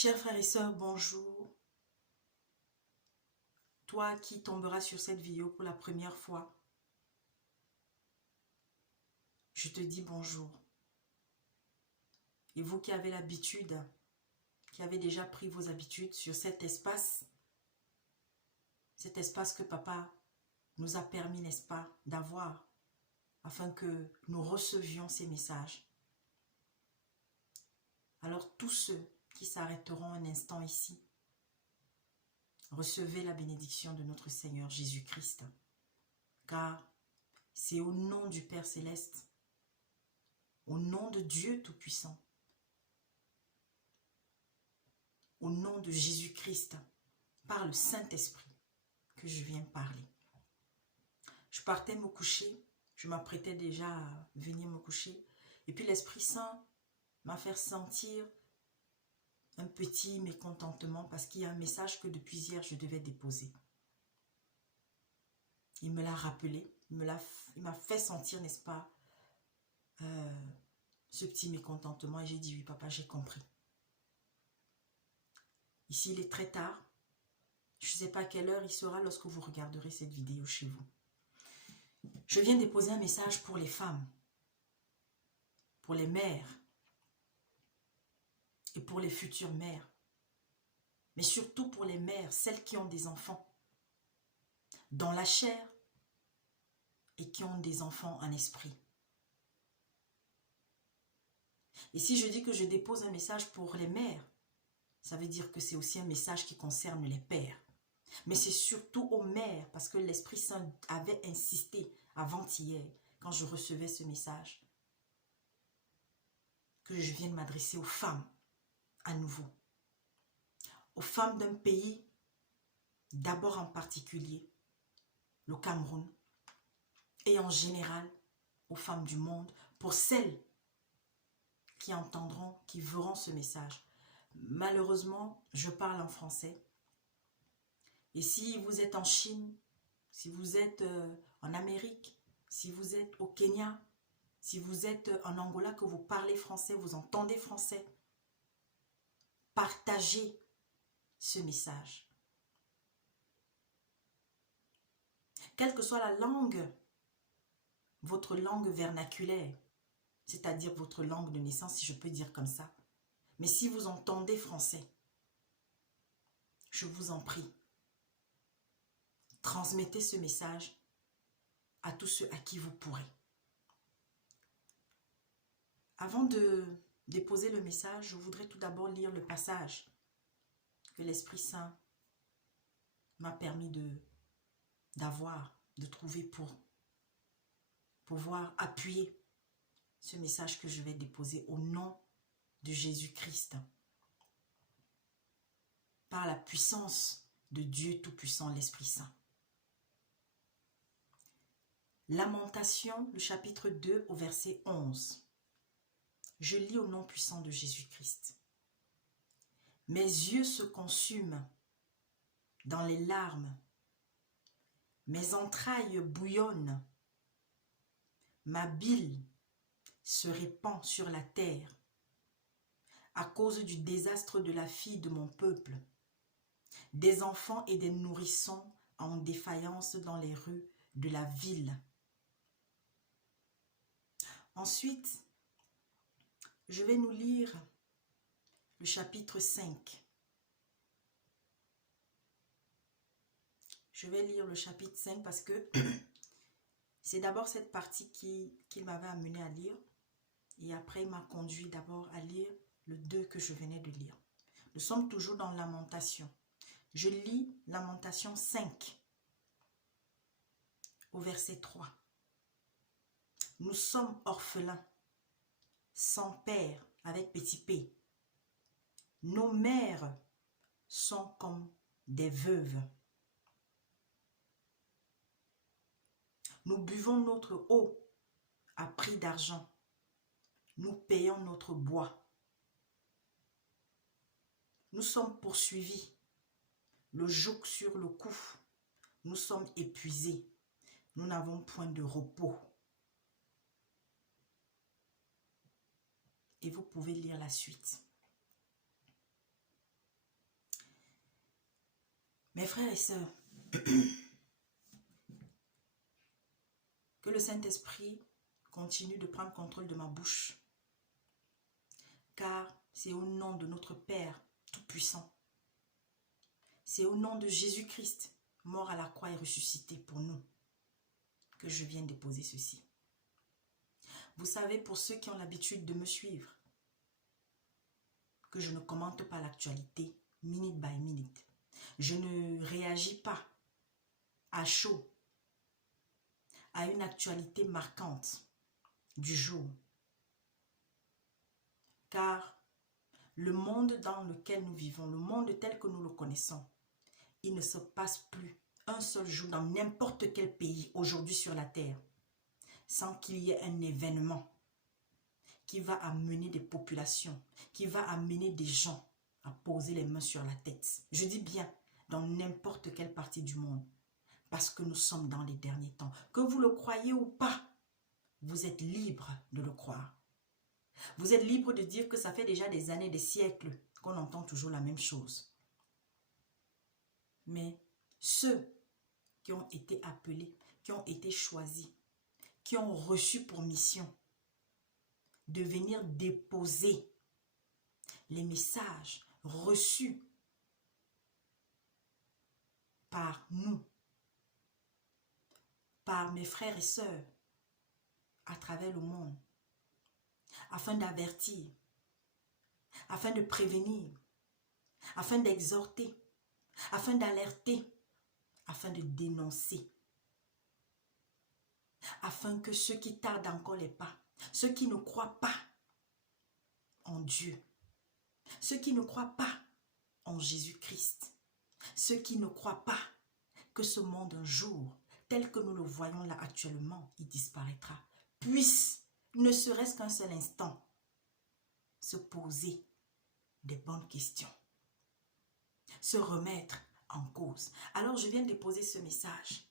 Chers frères et sœurs, bonjour. Toi qui tomberas sur cette vidéo pour la première fois, je te dis bonjour. Et vous qui avez l'habitude, qui avez déjà pris vos habitudes sur cet espace que papa nous a permis, n'est-ce pas, d'avoir, afin que nous recevions ces messages. Alors tous ceux qui s'arrêteront un instant ici, recevez la bénédiction de notre Seigneur Jésus-Christ, car c'est au nom du Père Céleste, au nom de Dieu Tout-Puissant, au nom de Jésus-Christ, par le Saint-Esprit, que je viens parler. Je partais me coucher, je m'apprêtais déjà à venir me coucher, et puis l'Esprit Saint m'a fait sentir un petit mécontentement parce qu'il y a un message que depuis hier je devais déposer. Il me l'a rappelé, il m'a fait sentir, n'est-ce pas, ce petit mécontentement, et j'ai dit oui papa, j'ai compris. Ici il est très tard, je ne sais pas à quelle heure il sera lorsque vous regarderez cette vidéo chez vous. Je viens déposer un message pour les femmes, pour les mères et pour les futures mères, mais surtout pour les mères, celles qui ont des enfants dans la chair et qui ont des enfants en esprit. Et si je dis que je dépose un message pour les mères, ça veut dire que c'est aussi un message qui concerne les pères. Mais c'est surtout aux mères, parce que l'Esprit Saint avait insisté avant-hier, quand je recevais ce message, que je viens de m'adresser aux femmes, à nouveau. Aux femmes d'un pays, d'abord en particulier, le Cameroun, et en général, aux femmes du monde, pour celles qui entendront, qui verront ce message. Malheureusement, je parle en français. Et si vous êtes en Chine, si vous êtes en Amérique, si vous êtes au Kenya, si vous êtes en Angola, que vous parlez français, vous entendez français, partagez ce message. Quelle que soit la langue, votre langue vernaculaire, c'est-à-dire votre langue de naissance, si je peux dire comme ça. Mais si vous entendez français, je vous en prie, transmettez ce message à tous ceux à qui vous pourrez. Avant de déposer le message, je voudrais tout d'abord lire le passage que l'Esprit Saint m'a permis de trouver pour pouvoir appuyer ce message que je vais déposer au nom de Jésus-Christ. Par la puissance de Dieu Tout-Puissant, l'Esprit Saint. Lamentation, le chapitre 2 au verset 11. Je lis au nom puissant de Jésus-Christ. Mes yeux se consument dans les larmes. Mes entrailles bouillonnent. Ma bile se répand sur la terre à cause du désastre de la fille de mon peuple, des enfants et des nourrissons en défaillance dans les rues de la ville. Ensuite, je vais nous lire le chapitre 5. Je vais lire le chapitre 5 parce que c'est d'abord cette partie qu'il m'avait amené à lire. Et après, il m'a conduit d'abord à lire le 2 que je venais de lire. Nous sommes toujours dans Lamentation. Je lis Lamentation 5 au verset 3. Nous sommes orphelins, sans père, avec petit p. Nos mères sont comme des veuves. Nous buvons notre eau à prix d'argent. Nous payons notre bois. Nous sommes poursuivis, le joug sur le cou. Nous sommes épuisés. Nous n'avons point de repos. Et vous pouvez lire la suite. Mes frères et sœurs, que le Saint-Esprit continue de prendre contrôle de ma bouche, car c'est au nom de notre Père Tout-Puissant, c'est au nom de Jésus-Christ, mort à la croix et ressuscité pour nous, que je viens déposer ceci. Vous savez, pour ceux qui ont l'habitude de me suivre, que je ne commente pas l'actualité minute by minute. Je ne réagis pas à chaud à une actualité marquante du jour. Car le monde dans lequel nous vivons, le monde tel que nous le connaissons, il ne se passe plus un seul jour dans n'importe quel pays aujourd'hui sur la terre sans qu'il y ait un événement qui va amener des populations, qui va amener des gens à poser les mains sur la tête. Je dis bien dans n'importe quelle partie du monde, parce que nous sommes dans les derniers temps. Que vous le croyez ou pas, vous êtes libre de le croire. Vous êtes libre de dire que ça fait déjà des années, des siècles qu'on entend toujours la même chose. Mais ceux qui ont été appelés, qui ont été choisis, qui ont reçu pour mission de venir déposer les messages reçus par nous, par mes frères et sœurs à travers le monde, afin d'avertir, afin de prévenir, afin d'exhorter, afin d'alerter, afin de dénoncer, afin que ceux qui tardent encore les pas, ceux qui ne croient pas en Dieu, ceux qui ne croient pas en Jésus-Christ, ceux qui ne croient pas que ce monde un jour, tel que nous le voyons là actuellement, il disparaîtra, puissent, ne serait-ce qu'un seul instant, se poser des bonnes questions, se remettre en cause. Alors je viens de déposer ce message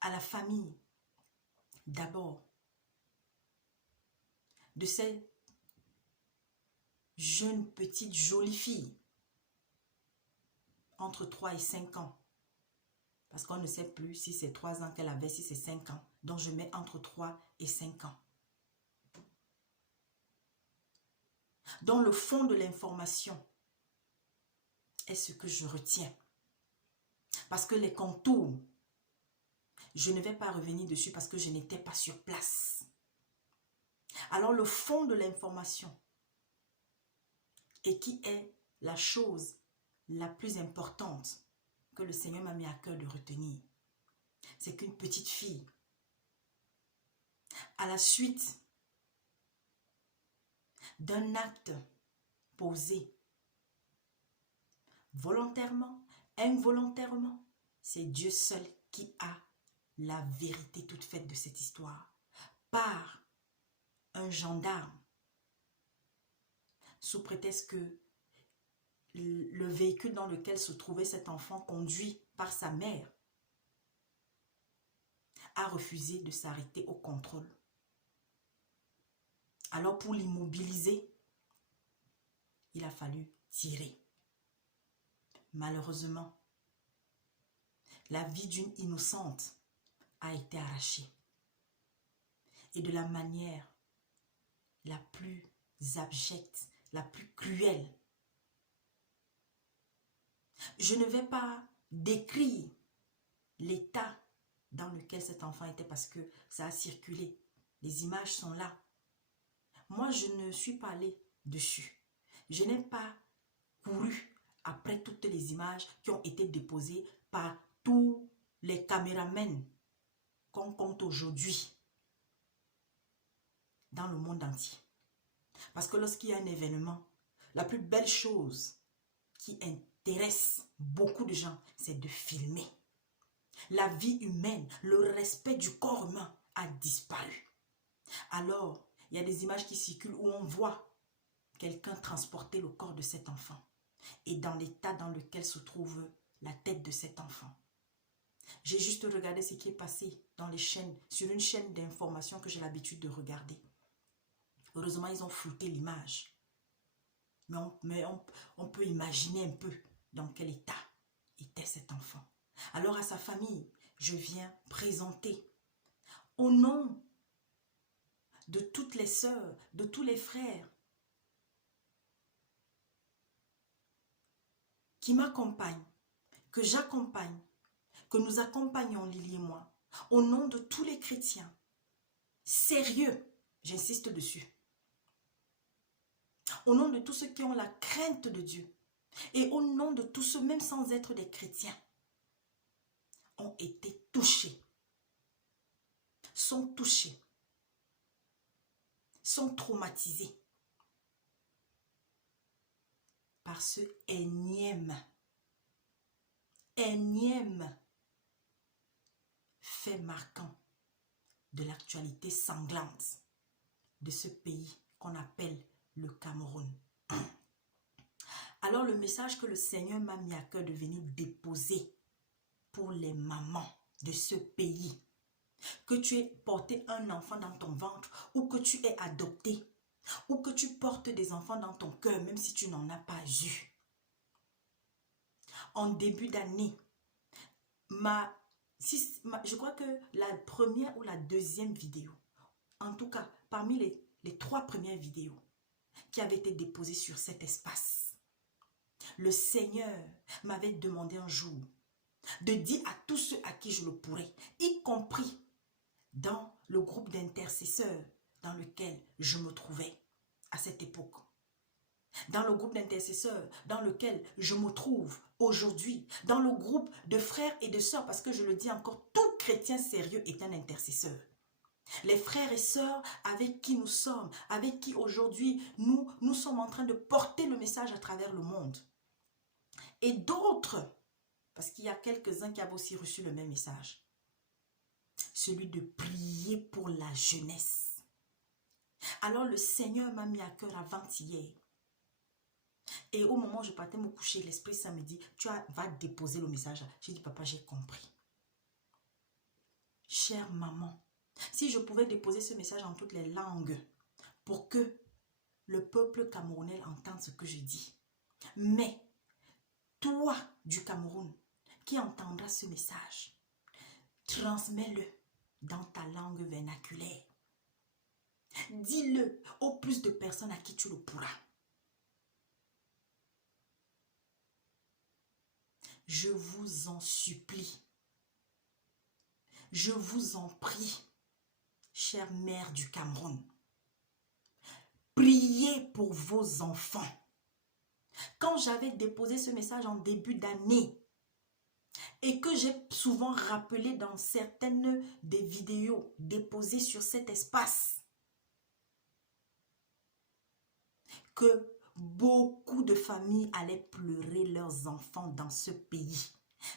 à la famille, d'abord, de ces jeunes petites jolies filles, entre 3 et 5 ans, parce qu'on ne sait plus si c'est 3 ans qu'elle avait, si c'est 5 ans, donc je mets entre 3 et 5 ans. Dans le fond de l'information est ce que je retiens. Parce que les contours, je ne vais pas revenir dessus parce que je n'étais pas sur place. Alors le fond de l'information, et qui est la chose la plus importante que le Seigneur m'a mis à cœur de retenir, c'est qu'une petite fille, à la suite d'un acte posé volontairement, involontairement, c'est Dieu seul qui a la vérité toute faite de cette histoire, par un gendarme, sous prétexte que le véhicule dans lequel se trouvait cet enfant, conduit par sa mère, a refusé de s'arrêter au contrôle. Alors pour l'immobiliser, il a fallu tirer. Malheureusement, la vie d'une innocente a été arrachée. Et de la manière la plus abjecte, la plus cruelle. Je ne vais pas décrire l'état dans lequel cet enfant était parce que ça a circulé. Les images sont là. Moi, je ne suis pas allée dessus. Je n'ai pas couru après toutes les images qui ont été déposées par tous les caméramans qu'on compte aujourd'hui dans le monde entier. Parce que lorsqu'il y a un événement, la plus belle chose qui intéresse beaucoup de gens, c'est de filmer. La vie humaine, le respect du corps humain a disparu. Alors, il y a des images qui circulent où on voit quelqu'un transporter le corps de cet enfant et dans l'état dans lequel se trouve la tête de cet enfant. J'ai juste regardé ce qui est passé dans les chaînes, sur une chaîne d'information que j'ai l'habitude de regarder. Heureusement, ils ont flouté l'image. Mais on peut imaginer un peu dans quel état était cet enfant. Alors à sa famille, je viens présenter au nom de toutes les sœurs, de tous les frères qui m'accompagnent, que j'accompagne, que nous accompagnons Lily et moi, au nom de tous les chrétiens, sérieux, j'insiste dessus, au nom de tous ceux qui ont la crainte de Dieu, et au nom de tous ceux, même sans être des chrétiens, ont été touchés, sont touchés, sont traumatisés par ce énième fait marquant de l'actualité sanglante de ce pays qu'on appelle le Cameroun. Alors le message que le Seigneur m'a mis à cœur de venir déposer pour les mamans de ce pays, que tu aies porté un enfant dans ton ventre ou que tu aies adopté ou que tu portes des enfants dans ton cœur même si tu n'en as pas eu. En début d'année, je crois que la première ou la deuxième vidéo, en tout cas parmi les 3 premières vidéos qui avaient été déposées sur cet espace, le Seigneur m'avait demandé un jour de dire à tous ceux à qui je le pourrais, y compris dans le groupe d'intercesseurs dans lequel je me trouvais à cette époque, dans le groupe d'intercesseurs dans lequel je me trouve aujourd'hui, dans le groupe de frères et de sœurs, parce que je le dis encore, tout chrétien sérieux est un intercesseur. Les frères et sœurs avec qui nous sommes, avec qui aujourd'hui nous sommes en train de porter le message à travers le monde. Et d'autres, parce qu'il y a quelques-uns qui avaient aussi reçu le même message, celui de prier pour la jeunesse. Alors le Seigneur m'a mis à cœur avant-hier. Et au moment où je partais me coucher, l'Esprit Saint me dit, vas déposer le message. J'ai dit, papa, j'ai compris. Chère maman, si je pouvais déposer ce message en toutes les langues pour que le peuple camerounais entende ce que je dis. Mais toi du Cameroun qui entendras ce message, transmets-le dans ta langue vernaculaire. Dis-le au plus de personnes à qui tu le pourras. Je vous en supplie. Je vous en prie, chère mère du Cameroun. Priez pour vos enfants. Quand j'avais déposé ce message en début d'année et que j'ai souvent rappelé dans certaines des vidéos déposées sur cet espace que beaucoup de familles allaient pleurer leurs enfants dans ce pays.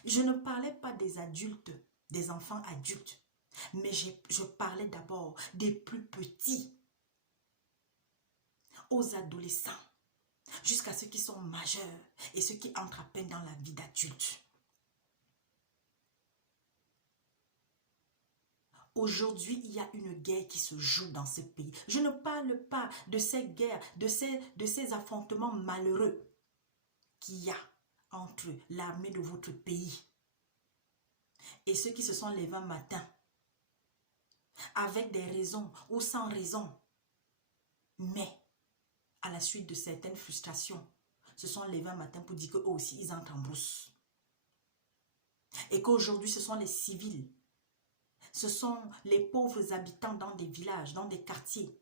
Je ne parlais pas des adultes, des enfants adultes, mais je parlais d'abord des plus petits, aux adolescents, jusqu'à ceux qui sont majeurs et ceux qui entrent à peine dans la vie d'adulte. Aujourd'hui, il y a une guerre qui se joue dans ce pays. Je ne parle pas de ces guerres, de ces affrontements malheureux qu'il y a entre l'armée de votre pays et ceux qui se sont levés un matin avec des raisons ou sans raison, mais à la suite de certaines frustrations, se sont levés un matin pour dire qu'eux aussi, ils entrent en brousse. Et qu'aujourd'hui, ce sont les civils, ce sont les pauvres habitants dans des villages, dans des quartiers,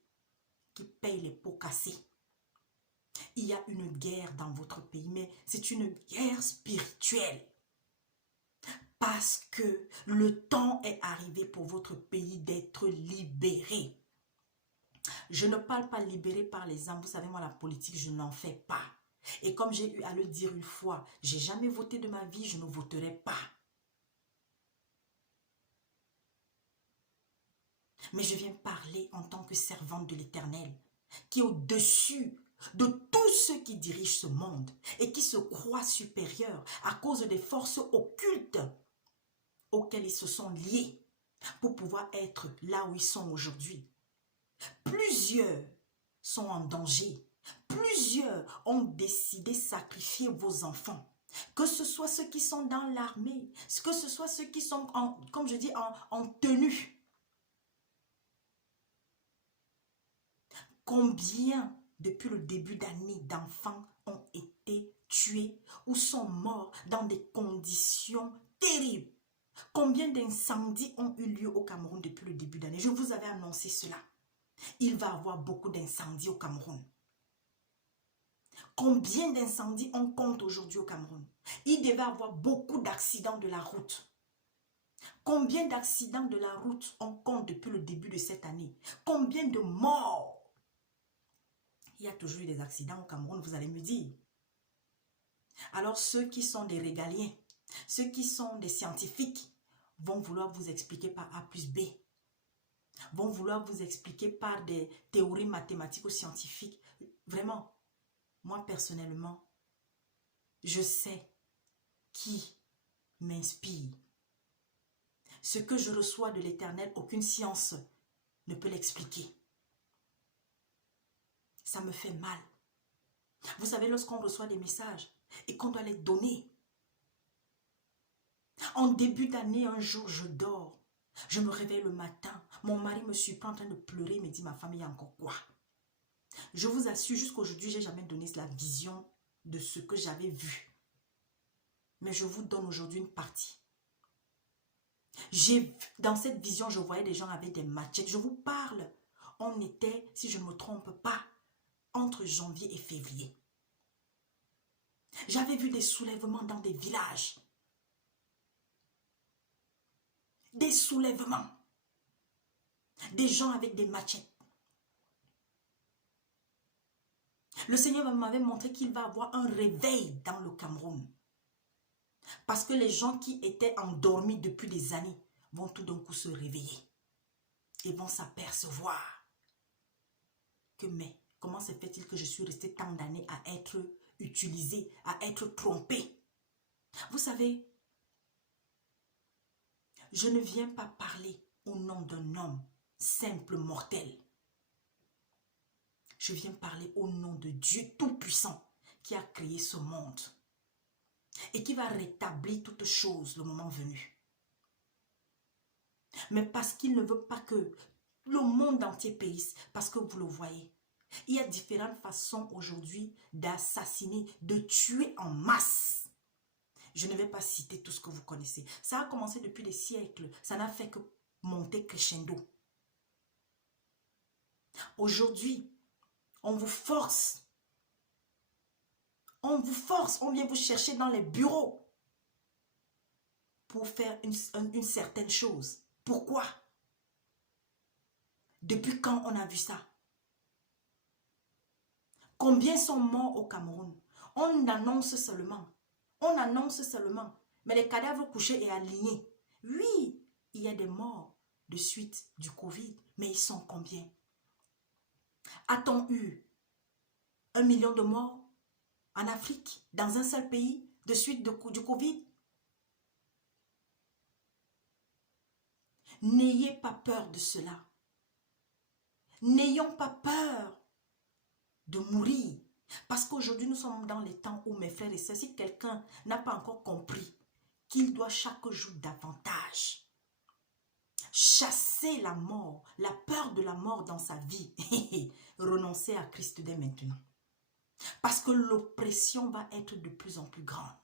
qui payent les pots cassés. Il y a une guerre dans votre pays, mais c'est une guerre spirituelle. Parce que le temps est arrivé pour votre pays d'être libéré. Je ne parle pas libéré par les âmes. Vous savez, moi, la politique, je n'en fais pas. Et comme j'ai eu à le dire une fois, j'ai jamais voté de ma vie, je ne voterai pas. Mais je viens parler en tant que servante de l'Éternel, qui est au-dessus de tous ceux qui dirigent ce monde et qui se croient supérieurs à cause des forces occultes auxquelles ils se sont liés pour pouvoir être là où ils sont aujourd'hui. Plusieurs sont en danger. Plusieurs ont décidé de sacrifier vos enfants Que ce soit ceux qui sont dans l'armée, que ce soit ceux qui sont, comme je dis, en tenue. Combien, depuis le début d'année, d'enfants ont été tués ou sont morts dans des conditions terribles? Combien d'incendies ont eu lieu au Cameroun depuis le début d'année? Je vous avais annoncé cela. Il va y avoir beaucoup d'incendies au Cameroun. Combien d'incendies on compte aujourd'hui au Cameroun? Il devait y avoir beaucoup d'accidents de la route. Combien d'accidents de la route on compte depuis le début de cette année? Combien de morts? Il y a toujours eu des accidents au Cameroun, vous allez me dire. Alors ceux qui sont des régaliens, ceux qui sont des scientifiques, vont vouloir vous expliquer par A plus B. Vont vouloir vous expliquer par des théories mathématiques ou scientifiques. Vraiment, moi personnellement, je sais qui m'inspire. Ce que je reçois de l'Éternel, aucune science ne peut l'expliquer. Ça me fait mal. Vous savez, lorsqu'on reçoit des messages et qu'on doit les donner, en début d'année, un jour, je dors. Je me réveille le matin. Mon mari me surprend en train de pleurer. Il me dit, ma femme, il y a encore quoi? Je vous assure, jusqu'aujourd'hui, je n'ai jamais donné la vision de ce que j'avais vu. Mais je vous donne aujourd'hui une partie. Dans cette vision, je voyais des gens avec des machettes. Je vous parle. On était, si je ne me trompe pas, entre janvier et février. J'avais vu des soulèvements dans des villages. Des soulèvements. Des gens avec des machettes. Le Seigneur m'avait montré qu'il va avoir un réveil dans le Cameroun. Parce que les gens qui étaient endormis depuis des années vont tout d'un coup se réveiller. Et vont s'apercevoir que, mais, comment se fait-il que je suis resté tant d'années à être utilisé, à être trompé? Vous savez, je ne viens pas parler au nom d'un homme simple mortel. Je viens parler au nom de Dieu Tout-Puissant qui a créé ce monde et qui va rétablir toutes choses le moment venu. Mais parce qu'il ne veut pas que le monde entier périsse, parce que vous le voyez, il y a différentes façons aujourd'hui d'assassiner, de tuer en masse. Je ne vais pas citer tout ce que vous connaissez. Ça a commencé depuis des siècles. Ça n'a fait que monter crescendo. Aujourd'hui, on vous force. On vous force. On vient vous chercher dans les bureaux pour faire une certaine chose. Pourquoi? Depuis quand on a vu ça? Combien sont morts au Cameroun? On annonce seulement. On annonce seulement. Mais les cadavres couchés et alignés. Oui, il y a des morts de suite du Covid. Mais ils sont combien? A-t-on eu 1 million de morts en Afrique, dans un seul pays, de suite du Covid? N'ayez pas peur de cela. N'ayons pas peur de mourir. Parce qu'aujourd'hui, nous sommes dans les temps où, mes frères et sœurs, si quelqu'un n'a pas encore compris qu'il doit chaque jour davantage chasser la mort, la peur de la mort dans sa vie, renoncer à Christ dès maintenant. Parce que l'oppression va être de plus en plus grande.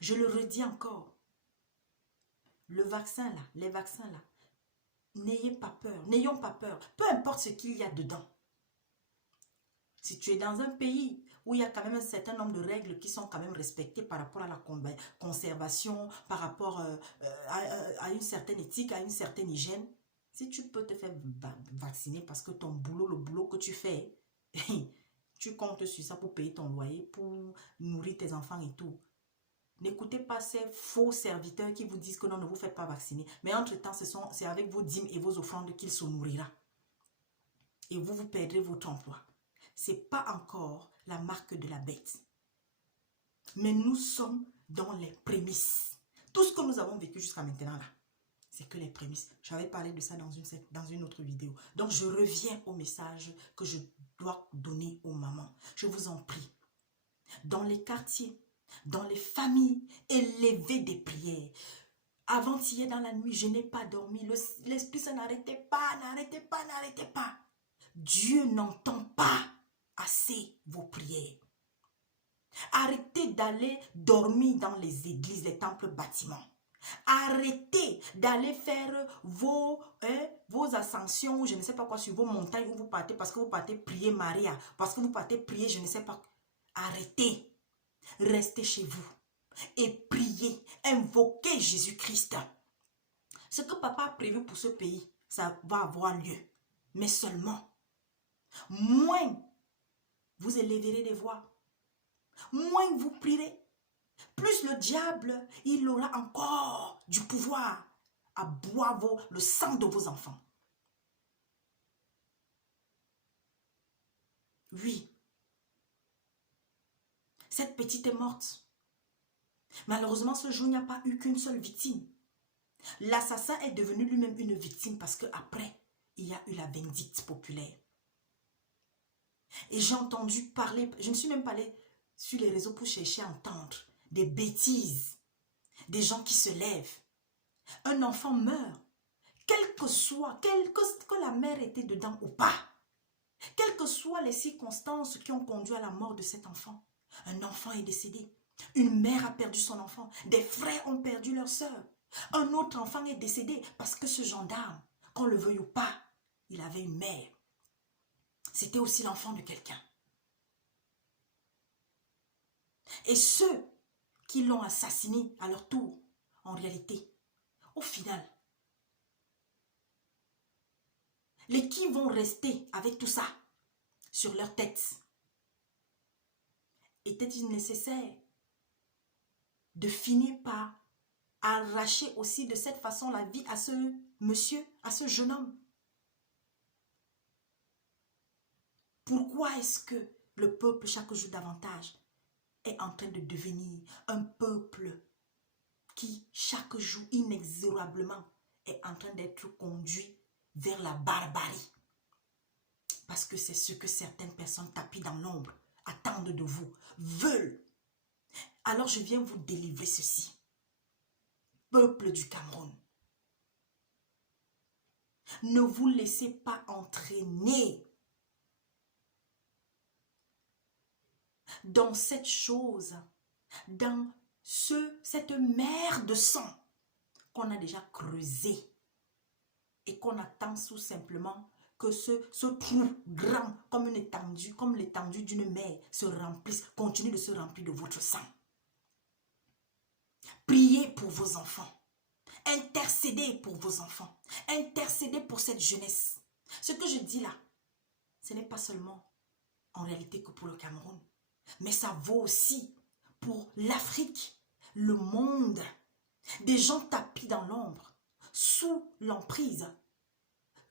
Je le redis encore. Le vaccin là, les vaccins là, n'ayez pas peur, n'ayons pas peur. Peu importe ce qu'il y a dedans. Si tu es dans un pays où il y a quand même un certain nombre de règles qui sont quand même respectées par rapport à la conservation, par rapport à une certaine éthique, à une certaine hygiène, si tu peux te faire vacciner parce que ton boulot, le boulot que tu fais, tu comptes sur ça pour payer ton loyer, pour nourrir tes enfants et tout. N'écoutez pas ces faux serviteurs qui vous disent que non, ne vous faites pas vacciner. Mais entre-temps, c'est avec vos dîmes et vos offrandes qu'il se nourrira. Et vous perdrez votre emploi. Ce n'est pas encore la marque de la bête. Mais nous sommes dans les prémices. Tout ce que nous avons vécu jusqu'à maintenant, là, c'est que les prémices. J'avais parlé de ça dans une autre vidéo. Donc, je reviens au message que je doit donner aux mamans. Je vous en prie, dans les quartiers, dans les familles, élevez des prières. Avant-hier dans la nuit, je n'ai pas dormi. L'esprit, ça n'arrêtait pas, n'arrêtait pas, n'arrêtait pas. Dieu n'entend pas assez vos prières. Arrêtez d'aller dormir dans les églises, les temples, bâtiments. Arrêtez d'aller faire vos ascensions, je ne sais pas quoi, sur vos montagnes où vous partez parce que vous partez prier Maria, parce que vous partez prier, je ne sais pas. Arrêtez. Restez chez vous et priez, invoquez Jésus-Christ. Ce que papa a prévu pour ce pays, ça va avoir lieu. Mais seulement, moins vous élèverez des voix, moins vous prierez, plus le diable, il aura encore du pouvoir à boire le sang de vos enfants. Oui, cette petite est morte. Malheureusement, ce jour, il n'y a pas eu qu'une seule victime. L'assassin est devenu lui-même une victime parce qu'après, il y a eu la vindicte populaire. Et j'ai entendu parler, je ne suis même pas allée sur les réseaux pour chercher à entendre des bêtises, des gens qui se lèvent. Un enfant meurt, quel que soit, que la mère était dedans ou pas, quelles que soient les circonstances qui ont conduit à la mort de cet enfant. Un enfant est décédé, une mère a perdu son enfant, des frères ont perdu leur sœur. Un autre enfant est décédé parce que ce gendarme, qu'on le veuille ou pas, il avait une mère. C'était aussi l'enfant de quelqu'un. Et ceux qui l'ont assassiné à leur tour, en réalité, au final, les qui vont rester avec tout ça sur leur tête? Était-il nécessaire de finir par arracher aussi de cette façon la vie à ce monsieur, à ce jeune homme? Pourquoi est-ce que le peuple, chaque jour davantage, est en train de devenir un peuple qui, chaque jour, inexorablement, est en train d'être conduit vers la barbarie? Parce que c'est ce que certaines personnes tapis dans l'ombre attendent de vous, veulent. Alors je viens vous délivrer ceci. Peuple du Cameroun, ne vous laissez pas entraîner dans cette chose, dans cette mer de sang qu'on a déjà creusé et qu'on attend tout simplement que ce trou grand comme une étendue, comme l'étendue d'une mer se remplisse, continue de se remplir de votre sang. Priez pour vos enfants. Intercédez pour vos enfants. Intercédez pour cette jeunesse. Ce que je dis là, ce n'est pas seulement en réalité que pour le Cameroun, mais ça vaut aussi pour l'Afrique, le monde. Des gens tapis dans l'ombre, sous l'emprise,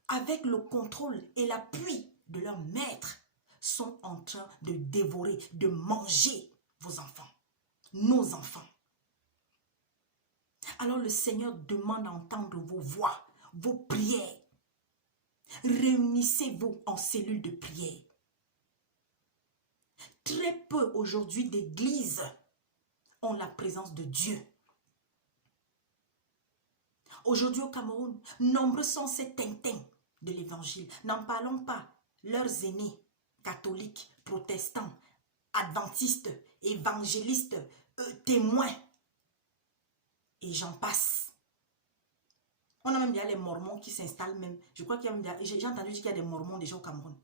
avec le contrôle et l'appui de leur maître, sont en train de dévorer, de manger vos enfants, nos enfants. Alors le Seigneur demande à entendre vos voix, vos prières. Réunissez-vous en cellules de prière. Très peu aujourd'hui d'églises ont la présence de Dieu. Aujourd'hui au Cameroun, nombreux sont ces tintins de l'évangile. N'en parlons pas. Leurs aînés, catholiques, protestants, adventistes, évangélistes, témoins, et j'en passe. On a même déjà les mormons qui s'installent même. Je crois qu'il y a, j'ai entendu dire qu'il y a des mormons déjà au Cameroun.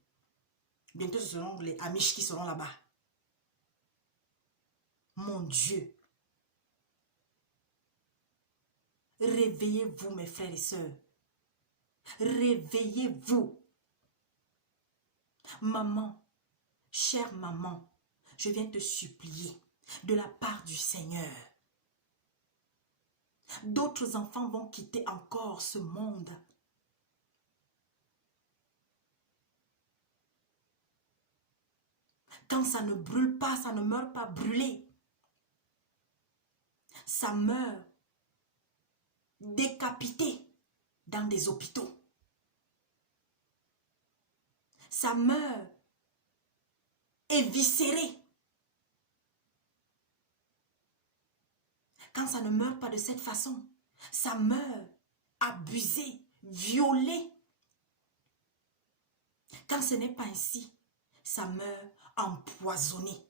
Bientôt ce seront les Amish qui seront là-bas. Mon Dieu. Réveillez-vous mes frères et sœurs. Réveillez-vous. Maman, chère maman, je viens te supplier de la part du Seigneur. D'autres enfants vont quitter encore ce monde. Quand ça ne brûle pas, ça ne meurt pas brûlé. Ça meurt décapité dans des hôpitaux. Ça meurt éviscéré. Quand ça ne meurt pas de cette façon, ça meurt abusé, violé. Quand ce n'est pas ainsi, ça meurt empoisonné.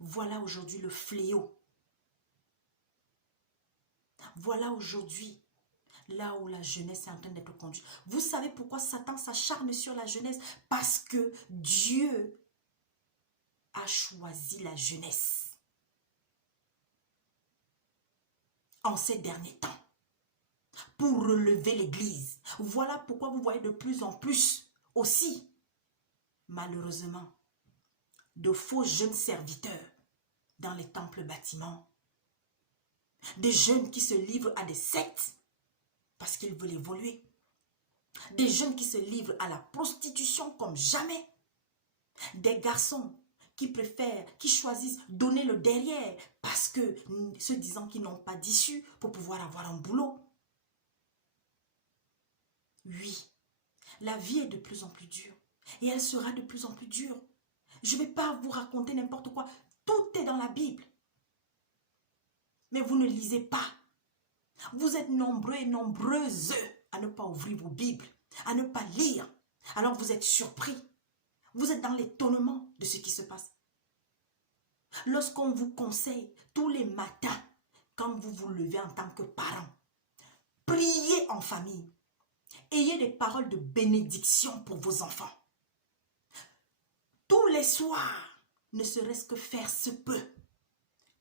Voilà aujourd'hui le fléau. Voilà aujourd'hui là où la jeunesse est en train d'être conduite. Vous savez pourquoi Satan s'acharne sur la jeunesse? Parce que Dieu a choisi la jeunesse en ces derniers temps pour relever l'église. Voilà pourquoi vous voyez de plus en plus aussi, malheureusement, de faux jeunes serviteurs dans les temples bâtiments. Des jeunes qui se livrent à des sectes parce qu'ils veulent évoluer. Des jeunes qui se livrent à la prostitution comme jamais. Des garçons qui préfèrent, qui choisissent donner le derrière parce que se disant qu'ils n'ont pas d'issue pour pouvoir avoir un boulot. Oui, la vie est de plus en plus dure et elle sera de plus en plus dure. Je ne vais pas vous raconter n'importe quoi. Tout est dans la Bible. Mais vous ne lisez pas. Vous êtes nombreux et nombreuses à ne pas ouvrir vos Bibles, à ne pas lire. Alors vous êtes surpris. Vous êtes dans l'étonnement de ce qui se passe. Lorsqu'on vous conseille tous les matins, quand vous vous levez en tant que parent, priez en famille. Ayez des paroles de bénédiction pour vos enfants. Tous les soirs, ne serait-ce que faire ce peu.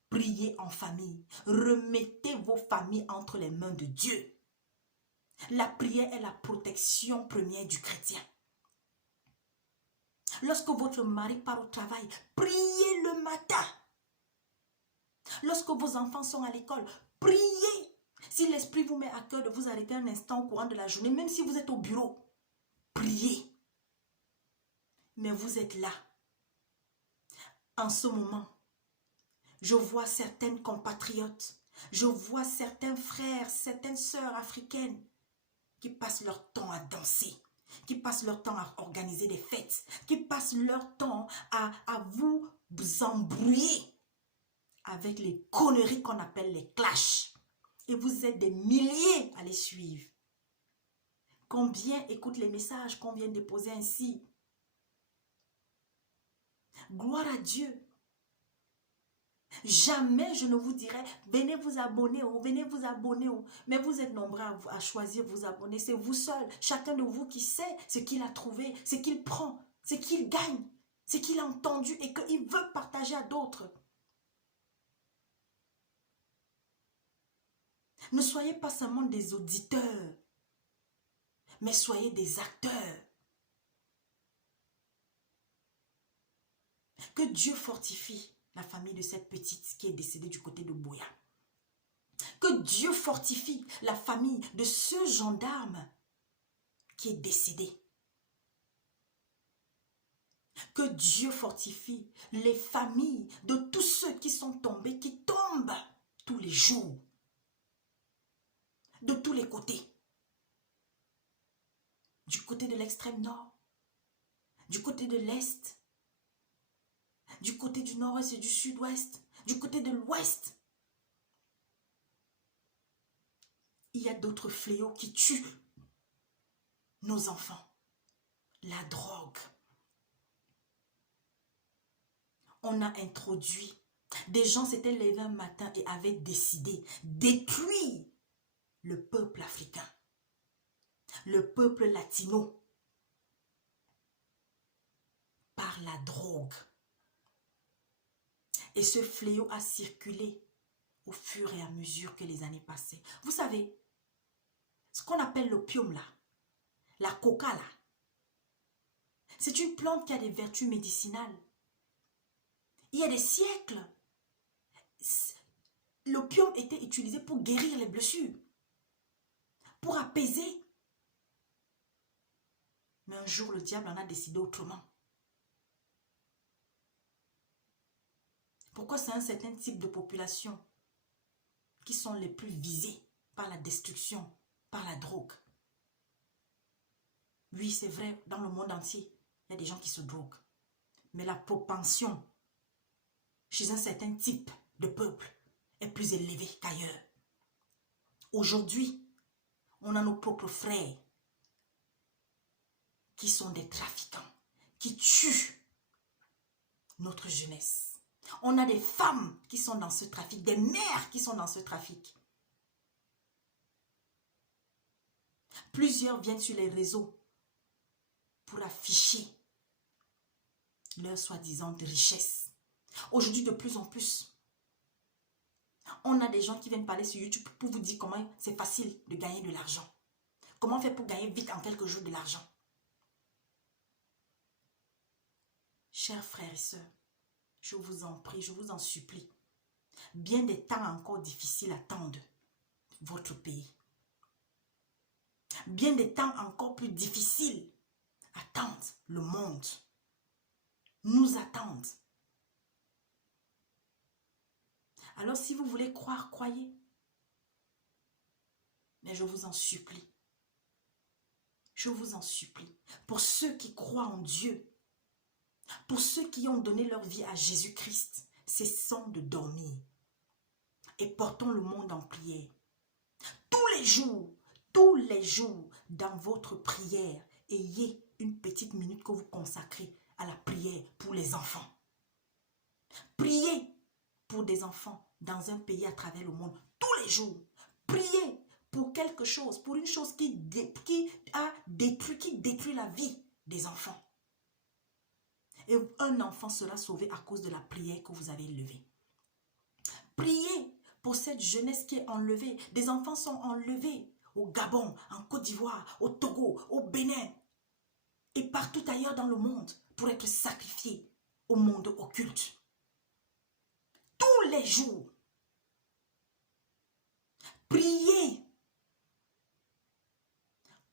Priez en famille. Remettez vos familles entre les mains de Dieu. La prière est la protection première du chrétien. Lorsque votre mari part au travail, priez le matin. Lorsque vos enfants sont à l'école, priez. Si l'esprit vous met à cœur de vous arrêter un instant au courant de la journée, même si vous êtes au bureau, priez. Mais vous êtes là. En ce moment, je vois certaines compatriotes, je vois certains frères, certaines sœurs africaines qui passent leur temps à danser, qui passent leur temps à organiser des fêtes, qui passent leur temps à vous embrouiller avec les conneries qu'on appelle les clashs. Et vous êtes des milliers à les suivre. Combien écoutent les messages qu'on vient de déposer ainsi? Gloire à Dieu. Jamais je ne vous dirai, venez vous abonner, venez vous abonner. Mais vous êtes nombreux à choisir vous abonner. C'est vous seul, chacun de vous qui sait ce qu'il a trouvé, ce qu'il prend, ce qu'il gagne, ce qu'il a entendu et qu'il veut partager à d'autres. Ne soyez pas seulement des auditeurs, mais soyez des acteurs. Que Dieu fortifie la famille de cette petite qui est décédée du côté de Boya. Que Dieu fortifie la famille de ce gendarme qui est décédé. Que Dieu fortifie les familles de tous ceux qui sont tombés, qui tombent tous les jours. De tous les côtés. Du côté de l'extrême nord, du côté de l'est, du côté du nord-ouest et du sud-ouest, du côté de l'ouest. Il y a d'autres fléaux qui tuent nos enfants. La drogue. On a introduit. Des gens s'étaient levés un matin et avaient décidé de détruire le peuple africain, le peuple latino, par la drogue. Et ce fléau a circulé au fur et à mesure que les années passaient. Vous savez, ce qu'on appelle l'opium là, la coca là, c'est une plante qui a des vertus médicinales. Il y a des siècles, l'opium était utilisé pour guérir les blessures, pour apaiser. Mais un jour, le diable en a décidé autrement. Pourquoi c'est un certain type de population qui sont les plus visés par la destruction, par la drogue? Oui, c'est vrai, dans le monde entier, il y a des gens qui se droguent. Mais la propension chez un certain type de peuple est plus élevée qu'ailleurs. Aujourd'hui, on a nos propres frères qui sont des trafiquants, qui tuent notre jeunesse. On a des femmes qui sont dans ce trafic, des mères qui sont dans ce trafic. Plusieurs viennent sur les réseaux pour afficher leur soi-disant richesse. Aujourd'hui, de plus en plus, on a des gens qui viennent parler sur YouTube pour vous dire comment c'est facile de gagner de l'argent. Comment faire pour gagner vite en quelques jours de l'argent. Chers frères et sœurs, je vous en prie, je vous en supplie. Bien des temps encore difficiles attendent votre pays. Bien des temps encore plus difficiles attendent le monde. Nous attendent. Alors si vous voulez croire, croyez. Mais je vous en supplie. Je vous en supplie. Pour ceux qui croient en Dieu, pour ceux qui ont donné leur vie à Jésus-Christ, cessons de dormir et portons le monde en prière. Tous les jours, dans votre prière, ayez une petite minute que vous consacrez à la prière pour les enfants. Priez pour des enfants dans un pays à travers le monde, tous les jours. Priez pour quelque chose, pour une chose qui détruit la vie des enfants. Et un enfant sera sauvé à cause de la prière que vous avez levée. Priez pour cette jeunesse qui est enlevée. Des enfants sont enlevés au Gabon, en Côte d'Ivoire, au Togo, au Bénin et partout ailleurs dans le monde pour être sacrifiés au monde occulte. Tous les jours, priez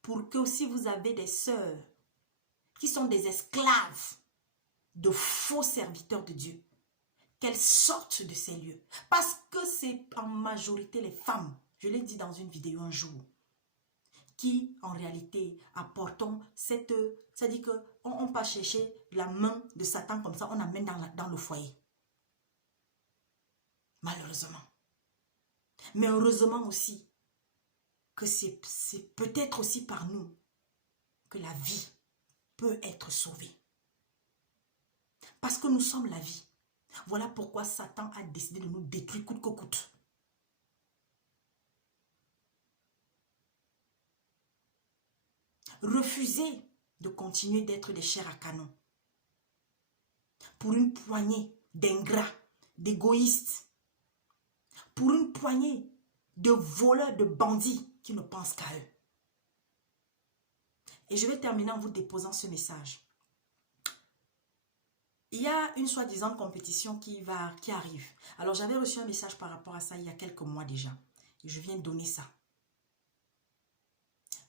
pour que si vous avez des sœurs qui sont des esclaves de faux serviteurs de Dieu, qu'elles sortent de ces lieux. Parce que c'est en majorité les femmes, je l'ai dit dans une vidéo un jour, qui en réalité apportons cette... C'est-à-dire qu'on ne peut pas chercher la main de Satan comme ça, on amène dans le foyer. Malheureusement. Mais heureusement aussi que c'est peut-être aussi par nous que la vie peut être sauvée. Parce que nous sommes la vie. Voilà pourquoi Satan a décidé de nous détruire coûte que coûte. Refusez de continuer d'être des chairs à canon. Pour une poignée d'ingrats, d'égoïstes. Pour une poignée de voleurs, de bandits qui ne pensent qu'à eux. Et je vais terminer en vous déposant ce message. Il y a une soi-disant compétition qui arrive. Alors j'avais reçu un message par rapport à ça il y a quelques mois déjà. Et je viens donner ça.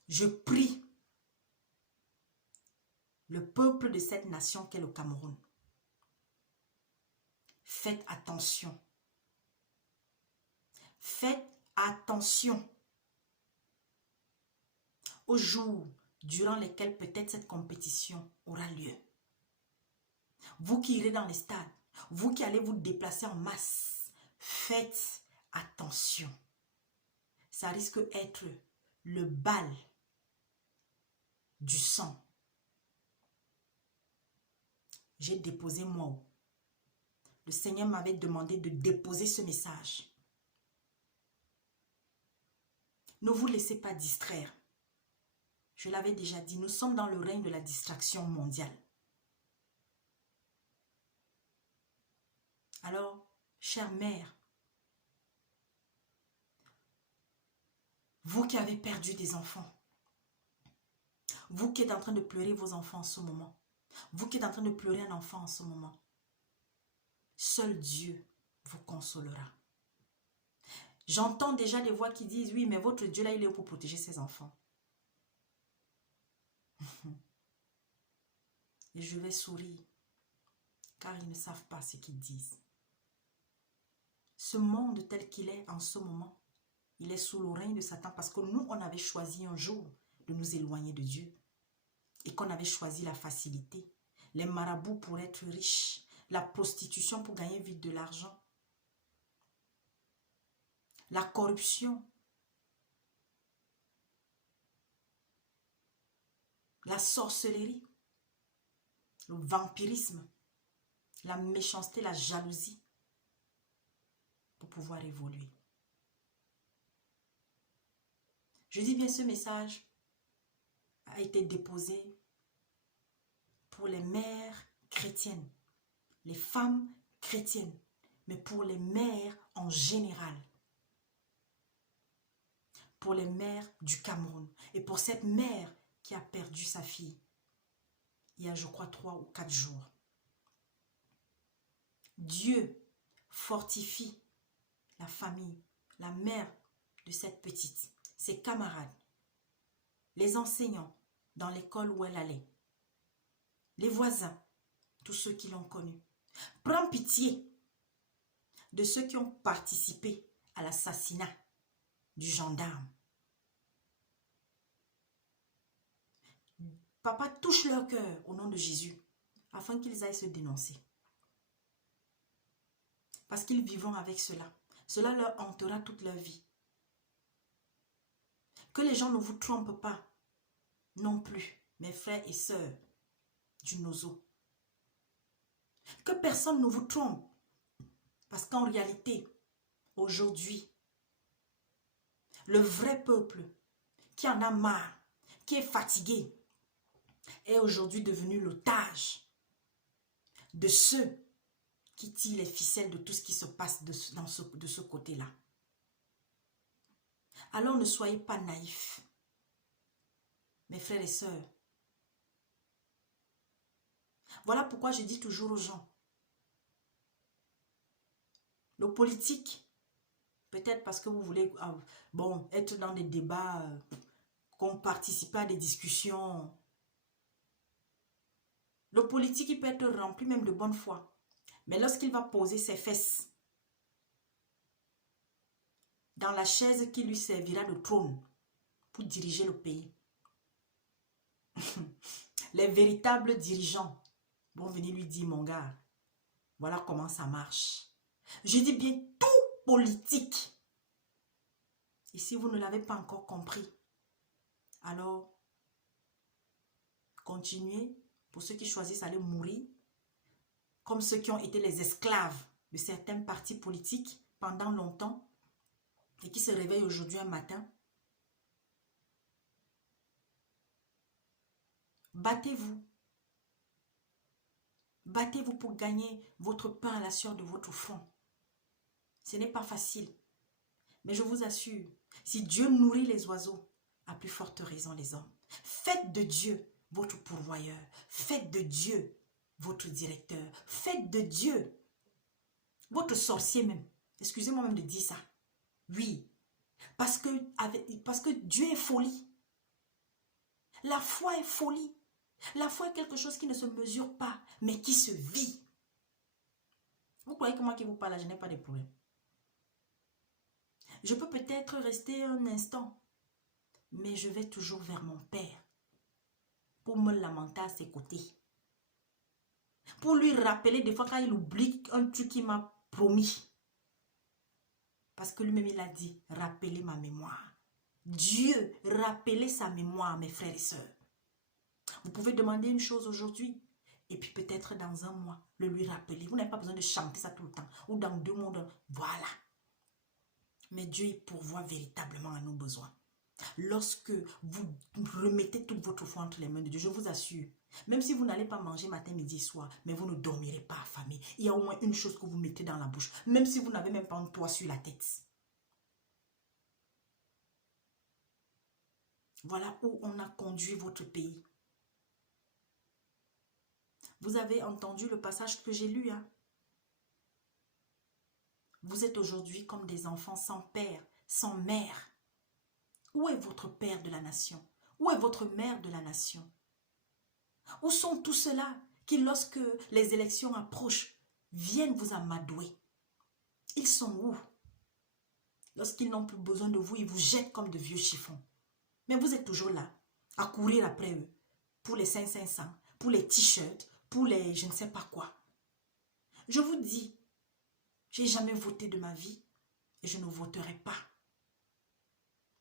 Je prie le peuple de cette nation qu'est le Cameroun. Faites attention. Faites attention aux jours durant lesquels peut-être cette compétition aura lieu. Vous qui irez dans les stades, vous qui allez vous déplacer en masse, faites attention. Ça risque d'être le bal du sang. J'ai déposé moi. Le Seigneur m'avait demandé de déposer ce message. Ne vous laissez pas distraire. Je l'avais déjà dit, nous sommes dans le règne de la distraction mondiale. Alors, chère mère, vous qui avez perdu des enfants, vous qui êtes en train de pleurer vos enfants en ce moment, vous qui êtes en train de pleurer un enfant en ce moment, seul Dieu vous consolera. J'entends déjà des voix qui disent, oui, mais votre Dieu là, il est pour protéger ses enfants. Et je vais sourire, car ils ne savent pas ce qu'ils disent. Ce monde tel qu'il est en ce moment, il est sous le règne de Satan parce que nous, on avait choisi un jour de nous éloigner de Dieu. et qu'on avait choisi la facilité, les marabouts pour être riches, la prostitution pour gagner vite de l'argent, la corruption, la sorcellerie, le vampirisme, la méchanceté, la jalousie, pour pouvoir évoluer. Je dis bien, ce message a été déposé pour les mères chrétiennes, les femmes chrétiennes, mais pour les mères en général, pour les mères du Cameroun et pour cette mère qui a perdu sa fille il y a, je crois, 3 ou 4 jours. Dieu fortifie la famille, la mère de cette petite, ses camarades, les enseignants dans l'école où elle allait, les voisins, tous ceux qui l'ont connue. Prends pitié de ceux qui ont participé à l'assassinat du gendarme. Papa, touche leur cœur au nom de Jésus, afin qu'ils aillent se dénoncer. Parce qu'ils vivront avec cela. Cela leur hantera toute leur vie. Que les gens ne vous trompent pas non plus, mes frères et sœurs du Nozo. Que personne ne vous trompe. Parce qu'en réalité, aujourd'hui, le vrai peuple qui en a marre, qui est fatigué, est aujourd'hui devenu l'otage de ceux qui tirent les ficelles de tout ce qui se passe de ce côté-là. Alors ne soyez pas naïfs, mes frères et sœurs. Voilà pourquoi je dis toujours aux gens, le politique, peut-être parce que vous voulez être dans des débats, qu'on participe à des discussions. Le politique, il peut être rempli même de bonne foi. Mais lorsqu'il va poser ses fesses dans la chaise qui lui servira de trône pour diriger le pays, les véritables dirigeants vont venir lui dire, mon gars, voilà comment ça marche. Je dis bien tout politique. Et si vous ne l'avez pas encore compris, alors continuez. Pour ceux qui choisissent d'aller mourir, comme ceux qui ont été les esclaves de certains partis politiques pendant longtemps et qui se réveillent aujourd'hui un matin. Battez-vous. Battez-vous pour gagner votre pain à la sueur de votre front. Ce n'est pas facile. Mais je vous assure, si Dieu nourrit les oiseaux, à plus forte raison les hommes. Faites de Dieu votre pourvoyeur. Faites de Dieu votre directeur. Faites de Dieu votre sorcier même. Excusez-moi même de dire ça. Oui. Parce que Dieu est folie. La foi est folie. La foi est quelque chose qui ne se mesure pas, mais qui se vit. Vous croyez que moi qui vous parle, je n'ai pas de problème. Je peux peut-être rester un instant, mais je vais toujours vers mon Père pour me lamenter à ses côtés. Pour lui rappeler des fois quand il oublie un truc qu'il m'a promis. Parce que lui-même il a dit, rappelez ma mémoire. Dieu, rappelez sa mémoire, mes frères et sœurs. Vous pouvez demander une chose aujourd'hui et puis peut-être dans un mois, le lui rappeler. Vous n'avez pas besoin de chanter ça tout le temps. Ou dans 2 mois, voilà. Mais Dieu il pourvoit véritablement à nos besoins. Lorsque vous remettez toute votre foi entre les mains de Dieu, je vous assure, même si vous n'allez pas manger matin, midi, soir, mais vous ne dormirez pas affamé. Il y a au moins une chose que vous mettez dans la bouche, même si vous n'avez même pas un toit sur la tête. Voilà où on a conduit votre pays. Vous avez entendu le passage que j'ai lu, hein? Vous êtes aujourd'hui comme des enfants sans père, sans mère. Où est votre père de la nation? Où est votre mère de la nation? Où sont tous ceux-là qui, lorsque les élections approchent, viennent vous amadouer? Ils sont où? Lorsqu'ils n'ont plus besoin de vous, ils vous jettent comme de vieux chiffons. Mais vous êtes toujours là, à courir après eux. pour les 500, pour les t-shirts, pour les je ne sais pas quoi. Je vous dis, j'ai jamais voté de ma vie et je ne voterai pas.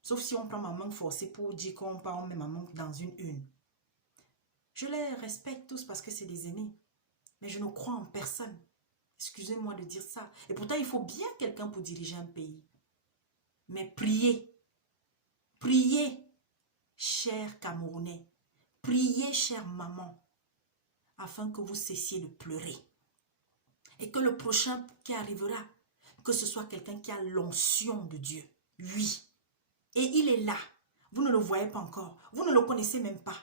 Sauf si on prend ma main forcée pour dire on met ma main dans une urne. Je les respecte tous parce que c'est des aînés. Mais je ne crois en personne. Excusez-moi de dire ça. Et pourtant, il faut bien quelqu'un pour diriger un pays. Mais priez. Priez, chers Camerounais. Priez, chère maman, afin que vous cessiez de pleurer. Et que le prochain qui arrivera, que ce soit quelqu'un qui a l'onction de Dieu. Oui. Et il est là. Vous ne le voyez pas encore. Vous ne le connaissez même pas.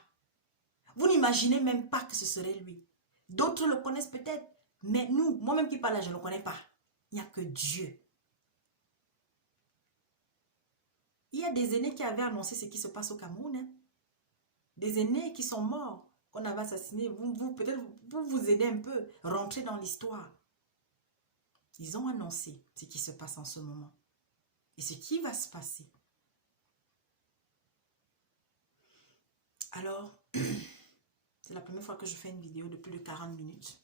Vous n'imaginez même pas que ce serait lui. D'autres le connaissent peut-être. Mais nous, moi-même qui parle là, je ne le connais pas. Il n'y a que Dieu. Il y a des aînés qui avaient annoncé ce qui se passe au Cameroun. Hein. Des aînés qui sont morts, qu'on avait assassinés. Peut-être vous aidez un peu, rentrer dans l'histoire. Ils ont annoncé ce qui se passe en ce moment. Et ce qui va se passer. Alors, c'est la première fois que je fais une vidéo de plus de 40 minutes.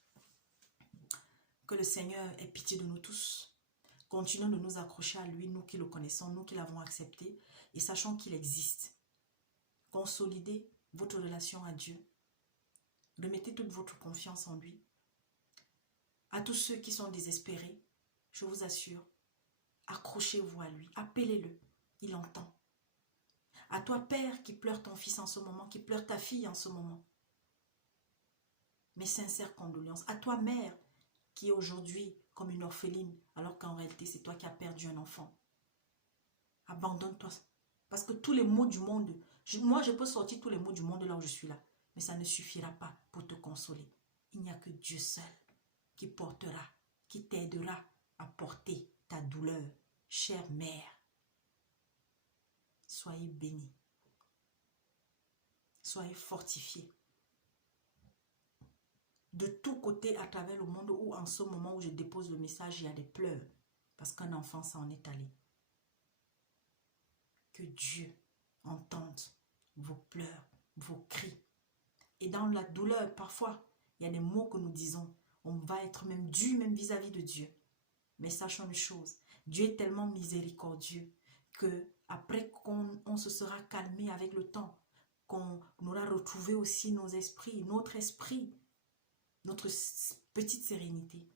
Que le Seigneur ait pitié de nous tous. Continuons de nous accrocher à lui, nous qui le connaissons, nous qui l'avons accepté, et sachons qu'il existe. Consolidez votre relation à Dieu. Remettez toute votre confiance en lui. À tous ceux qui sont désespérés, je vous assure, accrochez-vous à lui, appelez-le, il entend. À toi, père, qui pleure ton fils en ce moment, qui pleure ta fille en ce moment, mes sincères condoléances. À toi, mère, qui est aujourd'hui comme une orpheline, alors qu'en réalité, c'est toi qui as perdu un enfant. Abandonne-toi. Parce que tous les mots du monde, moi, je peux sortir tous les mots du monde là où je suis là, mais ça ne suffira pas pour te consoler. Il n'y a que Dieu seul qui portera, qui t'aidera à porter ta douleur. Chère mère, soyez bénis. Soyez fortifiés. De tous côtés à travers le monde où en ce moment où je dépose le message, il y a des pleurs. Parce qu'un enfant s'en est allé. Que Dieu entende vos pleurs, vos cris. Et dans la douleur, parfois, il y a des mots que nous disons. On va être même dur, même vis-à-vis de Dieu. Mais sachons une chose. Dieu est tellement miséricordieux que après qu'on se sera calmé avec le temps, qu'on aura retrouvé aussi nos esprits, notre esprit, notre petite sérénité.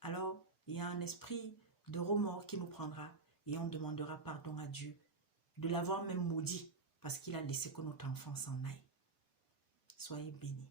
Alors, il y a un esprit de remords qui nous prendra et on demandera pardon à Dieu de l'avoir même maudit parce qu'il a laissé que notre enfant s'en aille. Soyez bénis.